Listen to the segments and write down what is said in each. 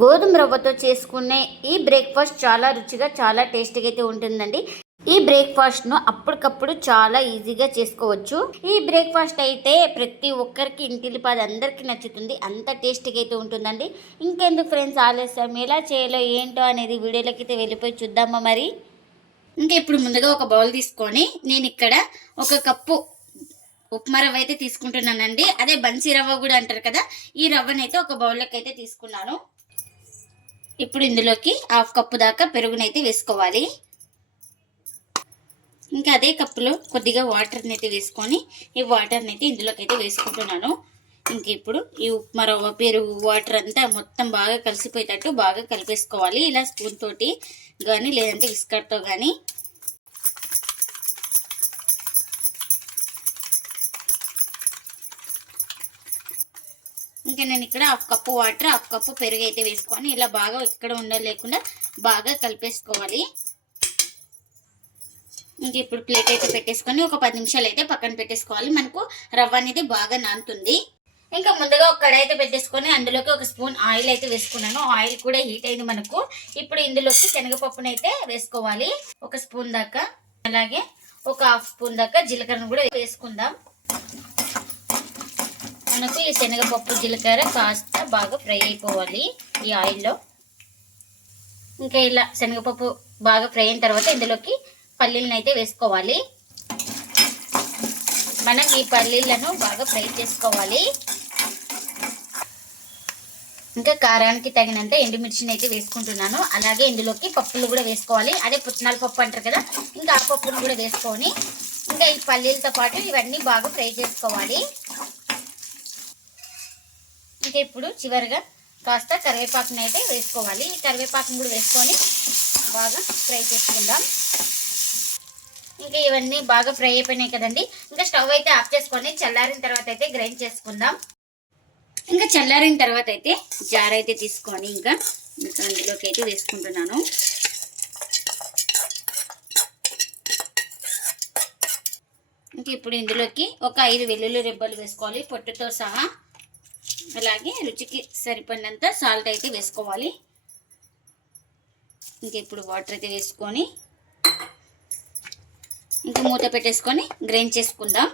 గోధుమ రవ్వతో చేసుకునే ఈ బ్రేక్ఫాస్ట్ చాలా రుచిగా చాలా టేస్టీగా అయితే ఉంటుందండి. ఈ బ్రేక్ఫాస్ట్ను అప్పటికప్పుడు చాలా ఈజీగా చేసుకోవచ్చు. ఈ బ్రేక్ఫాస్ట్ అయితే ప్రతి ఒక్కరికి ఇంటిల్లిపాది అందరికీ నచ్చుతుంది. అంత టేస్టీగా అయితే ఉంటుందండి. ఇంకెందుకు ఫ్రెండ్స్ ఆలస్యం? ఎలా చేయాలో ఏంటో అనేది వీడియోలోకి అయితే వెళ్ళిపోయి చూద్దామా మరి? ఇంకా ఇప్పుడు ముందుగా ఒక బౌల్ తీసుకొని నేను ఇక్కడ ఒక కప్పు ఉప్మా రవ్వ అయితే తీసుకుంటున్నానండి. అదే బన్సీ రవ్వ కూడా అంటారు కదా ఈ రవ్వనైతే ఒక బౌల్లోకి అయితే తీసుకున్నాను. ఇప్పుడు ఇందులోకి హాఫ్ కప్పు దాకా పెరుగునైతే వేసుకోవాలి. ఇంకా అదే కప్పులో కొద్దిగా వాటర్ని అయితే వేసుకొని ఈ వాటర్ని అయితే ఇందులోకి అయితే వేసుకుంటున్నాను. ఇంక ఇప్పుడు ఈ ఉప్మా రవ్వ పెరుగు వాటర్ అంతా మొత్తం బాగా కలిసిపోయేటట్టు బాగా కలిపేసుకోవాలి. ఇలా స్పూన్ తోటి కానీ లేదంటే విస్కర్తో కానీ ఇంకా నేను ఇక్కడ half cup water half cup పెరుగు అయితే వేసుకొని ఇలా బాగా ఇక్కడ ఉండలేకుండా బాగా కలిపేసుకోవాలి. ఇంక ఇప్పుడు ప్లేట్ అయితే పెట్టేసుకొని ఒక పది నిమిషాలు అయితే పక్కన పెట్టేసుకోవాలి. మనకు రవ్వ అనేది బాగా నానుతుంది. ఇంకా ముందుగా ఒక కడాయి అయితే పెట్టేసుకొని అందులోకి ఒక స్పూన్ ఆయిల్ అయితే వేసుకున్నాను. ఆయిల్ కూడా హీట్ అయింది మనకు. ఇప్పుడు ఇందులోకి శనగపప్పును అయితే వేసుకోవాలి. ఒక స్పూన్ దాకా. అలాగే ఒక హాఫ్ స్పూన్ దాకా జీలకర్రను కూడా వేసుకుందాం. మనకు ఈ శనగపప్పు జీలకర్ర కాస్త బాగా ఫ్రై అయిపోవాలి ఈ ఆయిల్లో. ఇంకా ఇలా శనగపప్పు బాగా ఫ్రై అయిన తర్వాత ఇందులోకి పల్లీలను అయితే వేసుకోవాలి. మనం ఈ పల్లీలను బాగా ఫ్రై చేసుకోవాలి. ఇంకా కారానికి తగినంత ఎండుమిర్చిని అయితే వేసుకుంటున్నాను. అలాగే ఇందులోకి పప్పులు కూడా వేసుకోవాలి. అదే పుట్నాల పప్పు అంటారు కదా ఇంకా ఆ పప్పును కూడా వేసుకొని ఇంకా ఈ పల్లీలతో పాటు ఇవన్నీ బాగా ఫ్రై చేసుకోవాలి. ఇంకా ఇప్పుడు చివరిగా కాస్త కరివేపాకుని అయితే వేసుకోవాలి. ఈ కరివేపాకుని కూడా వేసుకొని బాగా ఫ్రై చేసుకుందాం. ఇంకా ఇవన్నీ బాగా ఫ్రై అయిపోయినాయి కదండి. ఇంకా స్టవ్ అయితే ఆఫ్ చేసుకొని చల్లారిన తర్వాత అయితే గ్రైండ్ చేసుకుందాం. ఇంకా చల్లారిన తర్వాత అయితే జార్ అయితే తీసుకొని ఇంకా ఇంకా అందులోకి అయితే వేసుకుంటున్నాను. ఇంకా ఇప్పుడు ఇందులోకి ఒక ఐదు వెల్లుల్లి రెబ్బలు వేసుకోవాలి. పొట్టుతో సహా అలాగే రుచికి సరిపడినంత సాల్ట్ అయితే వేసుకోవాలి. ఇంకా ఇప్పుడు వాటర్ అయితే వేసుకొని ఇంకా మూత పెట్టేసుకొని గ్రైండ్ చేసుకుందాం.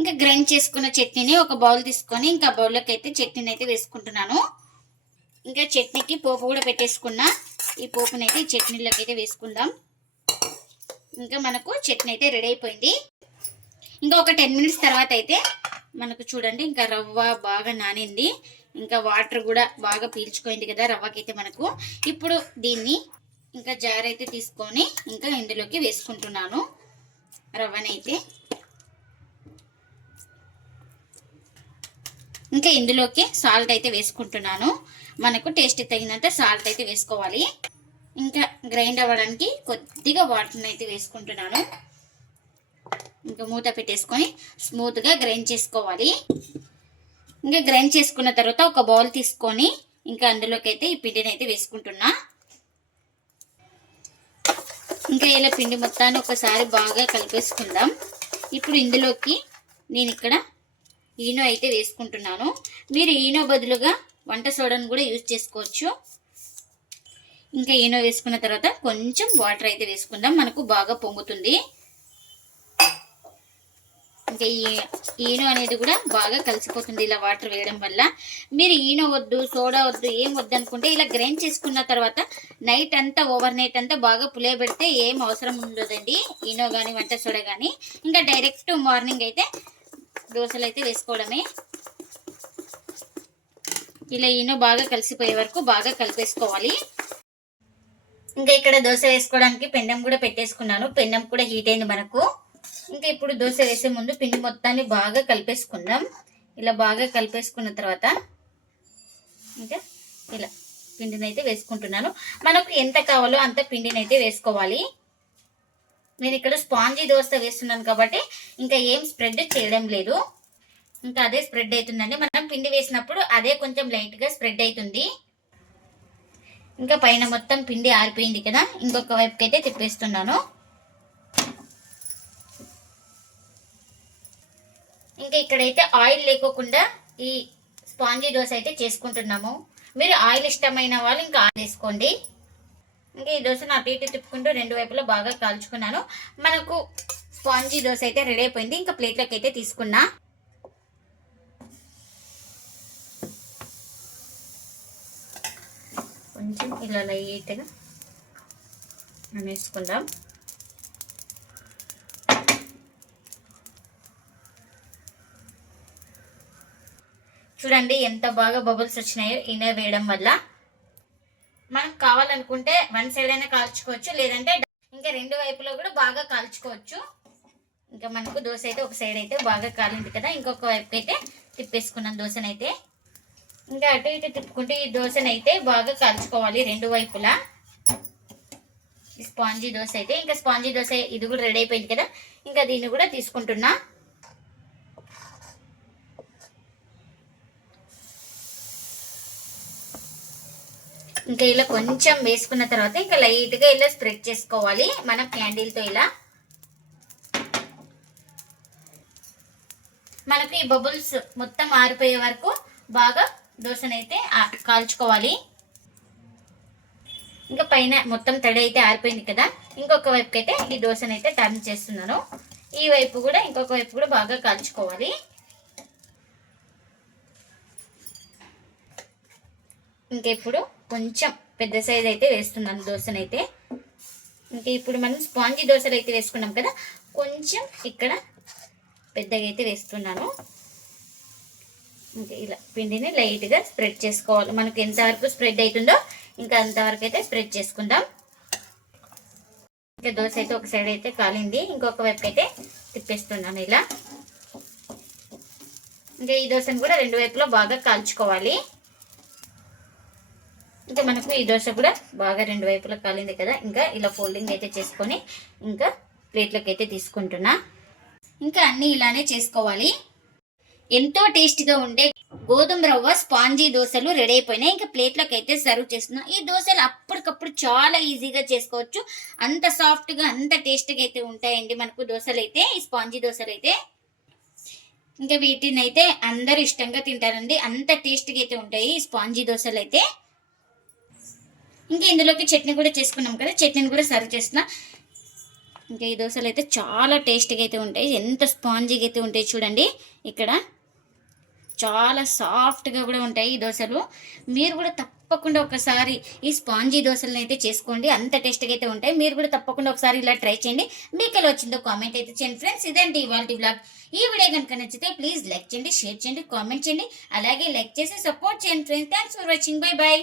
ఇంకా గ్రైండ్ చేసుకున్న చట్నీని ఒక బౌల్ తీసుకొని ఇంకా బౌల్లోకి అయితే చట్నీని అయితే వేసుకుంటున్నాను. ఇంకా చట్నీకి పోపు కూడా పెట్టేసుకున్నా. ఈ పోపుని అయితే చట్నీలోకి అయితే వేసుకుందాం. ఇంకా మనకు చట్నీ అయితే రెడీ అయిపోయింది. ఇంకా ఒక టెన్ మినిట్స్ తర్వాత అయితే మనకు చూడండి ఇంకా రవ్వ బాగా నానింది. ఇంకా వాటర్ కూడా బాగా పీల్చుకోయింది కదా రవ్వకైతే మనకు. ఇప్పుడు దీన్ని ఇంకా జార్ అయితే తీసుకొని ఇంకా ఇందులోకి వేసుకుంటున్నాను రవ్వనైతే. ఇంకా ఇందులోకి సాల్ట్ అయితే వేసుకుంటున్నాను. మనకు టేస్ట్ తగినంత సాల్ట్ అయితే వేసుకోవాలి. ఇంకా గ్రైండ్ అవ్వడానికి కొద్దిగా వాటర్ని అయితే వేసుకుంటున్నాను. ఇంకా మూత పెట్టేసుకొని స్మూత్గా గ్రైండ్ చేసుకోవాలి. ఇంకా గ్రైండ్ చేసుకున్న తర్వాత ఒక బౌల్ తీసుకొని ఇంకా అందులోకి అయితే ఈ పిండిని అయితే వేసుకుంటున్నా. ఇంకా ఇలా పిండి మొత్తాన్ని ఒకసారి బాగా కలిపేసుకుందాం. ఇప్పుడు ఇందులోకి నేను ఇక్కడ ఈనో అయితే వేసుకుంటున్నాను. మీరు ఈనో బదులుగా వంట సోడాను కూడా యూజ్ చేసుకోవచ్చు. ఇంకా ఈనో వేసుకున్న తర్వాత కొంచెం వాటర్ అయితే వేసుకుందాం. మనకు బాగా పొంగుతుంది. ఇంకా ఈ ఈనో అనేది కూడా బాగా కలిసిపోతుంది ఇలా వాటర్ వేయడం వల్ల. మీరు ఈనో వద్దు సోడా వద్దు ఏం వద్దు అనుకుంటే ఇలా గ్రైండ్ చేసుకున్న తర్వాత నైట్ అంతా ఓవర్ నైట్ అంతా బాగా పులియబెడితే ఏం అవసరం ఉండదండి. ఈనో కానీ వంట సోడా కానీ ఇంకా డైరెక్ట్ మార్నింగ్ అయితే దోశలు అయితే వేసుకోవడమే. ఇలా ఈనో బాగా కలిసిపోయే వరకు బాగా కలిపేసుకోవాలి. ఇంకా ఇక్కడ దోశ వేసుకోవడానికి పెండం కూడా పెట్టేసుకున్నాను. పెండం కూడా హీట్ అయింది మనకు. ఇంకా ఇప్పుడు దోశ వేసే ముందు పిండి మొత్తాన్ని బాగా కలిపేసుకుందాం. ఇలా బాగా కలిపేసుకున్న తర్వాత ఇంకా ఇలా పిండిని అయితే వేసుకుంటున్నాను. మనకు ఎంత కావాలో అంత పిండిని అయితే వేసుకోవాలి. నేను ఇక్కడ స్పాంజీ దోశ వేస్తున్నాను కాబట్టి ఇంకా ఏం స్ప్రెడ్ చేయడం లేదు. ఇంకా అదే స్ప్రెడ్ అవుతుందండి. మనం పిండి వేసినప్పుడు అదే కొంచెం లైట్గా స్ప్రెడ్ అవుతుంది. ఇంకా పైన మొత్తం పిండి ఆరిపోయింది కదా. ఇంకొక వైపుకి అయితే తిప్పేస్తున్నాను. ఇంకా ఇక్కడైతే ఆయిల్ లేకోకుండా ఈ స్పాంజీ దోశ అయితే చేసుకుంటున్నాము. మీరు ఆయిల్ ఇష్టమైన వాళ్ళు ఇంకా ఆయిల్ వేసుకోండి. ఇంకా ఈ దోశను అటు ఇటు తిప్పుకుంటూ రెండు వైపులా బాగా కాల్చుకున్నాను. మనకు స్పాంజీ దోశ అయితే రెడీ అయిపోయింది. ఇంకా ప్లేట్లోకి అయితే తీసుకున్నా. కొంచెం ఇలా లైట్గా వేసుకుందాం. చూడండి ఎంత బాగా బబుల్స్ వచ్చినాయో ఈయన వేయడం వల్ల. మనం కావాలనుకుంటే వన్ సైడ్ అయినా కాల్చుకోవచ్చు లేదంటే ఇంకా రెండు వైపులో కూడా బాగా కాల్చుకోవచ్చు. ఇంకా మనకు దోశ అయితే ఒక సైడ్ అయితే బాగా కాలింది కదా ఇంకొక వైపు అయితే తిప్పేసుకున్నాం దోశనైతే. ఇంకా అటు ఇటు తిప్పుకుంటే ఈ దోశనైతే బాగా కాల్చుకోవాలి రెండు వైపులా. స్పాంజీ దోశ అయితే ఇంకా స్పాంజీ దోశ ఇది కూడా రెడీ అయిపోయింది కదా ఇంకా దీన్ని కూడా తీసుకుంటున్నా. ఇంకా ఇలా కొంచెం వేసుకున్న తర్వాత ఇంకా లైట్గా ఇలా స్ప్రెడ్ చేసుకోవాలి మనం క్యాండిల్తో ఇలా. మనకి ఈ బబుల్స్ మొత్తం ఆరిపోయే వరకు బాగా దోశనైతే కాల్చుకోవాలి. ఇంకా పైన మొత్తం తడి అయితే ఆరిపోయింది కదా ఇంకొక వైపుకి అయితే ఈ దోశనైతే టర్న్ చేస్తున్నాను ఈ వైపు కూడా ఇంకొక వైపు కూడా బాగా కాల్చుకోవాలి. ఇంకా ఇప్పుడు కొంచెం పెద్ద సైజ్ అయితే వేస్తున్నాను దోశనైతే. ఇంకా ఇప్పుడు మనం స్పాంజీ దోశలు అయితే వేసుకున్నాం కదా కొంచెం ఇక్కడ పెద్దగా అయితే వేస్తున్నాను. ఇంకా ఇలా పిండిని లైట్గా స్ప్రెడ్ చేసుకోవాలి. మనకు ఎంతవరకు స్ప్రెడ్ అవుతుందో ఇంకా అంతవరకు అయితే స్ప్రెడ్ చేసుకుందాం. ఇంకా దోశ అయితే ఒక సైడ్ అయితే కాలింది. ఇంకొక వైపు అయితే తిప్పేస్తున్నాను ఇలా. ఇంకా ఈ దోశను కూడా రెండు వైపులో బాగా కాల్చుకోవాలి. ఇంకా మనకు ఈ దోశ కూడా బాగా రెండు వైపులా కాలింది కదా. ఇంకా ఇలా ఫోల్డింగ్ అయితే చేసుకొని ఇంకా ప్లేట్లోకి అయితే తీసుకుంటున్నా. ఇంకా అన్నీ ఇలానే చేసుకోవాలి. ఎంతో టేస్టీగా ఉండే గోధుమ రవ్వ స్పాంజీ దోశలు రెడీ అయిపోయినాయి. ఇంకా ప్లేట్లోకి అయితే సర్వ్ చేస్తున్నా. ఈ దోశలు అప్పటికప్పుడు చాలా ఈజీగా చేసుకోవచ్చు. అంత సాఫ్ట్గా అంత టేస్ట్గా అయితే ఉంటాయండి మనకు దోశలు అయితే ఈ స్పాంజీ దోశలు అయితే. ఇంకా వీటిని అయితే అందరు ఇష్టంగా తింటారండి. అంత టేస్ట్గా అయితే ఉంటాయి ఈ స్పాంజీ దోశలు అయితే. ఇంకా ఇందులోకి చట్నీ కూడా చేసుకున్నాం కదా చట్నీని కూడా సర్వ్ చేస్తున్నా. ఇంకా ఈ దోశలు అయితే చాలా టేస్టీగా అయితే ఉంటాయి. ఎంత స్పాంజీగా అయితే ఉంటాయి చూడండి. ఇక్కడ చాలా సాఫ్ట్గా కూడా ఉంటాయి ఈ దోశలు. మీరు కూడా తప్పకుండా ఒకసారి ఈ స్పాంజీ దోశలను అయితే చేసుకోండి. అంత టేస్ట్గా అయితే ఉంటాయి. మీరు కూడా తప్పకుండా ఒకసారి ఇలా ట్రై చేయండి. మీకు ఎలా వచ్చిందో కామెంట్ అయితే చేయండి. ఫ్రెండ్స్ ఇదండి ఇవాళ బ్లాగ్ ఈ వీడియో కనుక నచ్చితే ప్లీజ్ లైక్ చేయండి షేర్ చేయండి కామెంట్ చేయండి. అలాగే లైక్ చేసి సపోర్ట్ చేయండి friends. Thanks for watching. Bye bye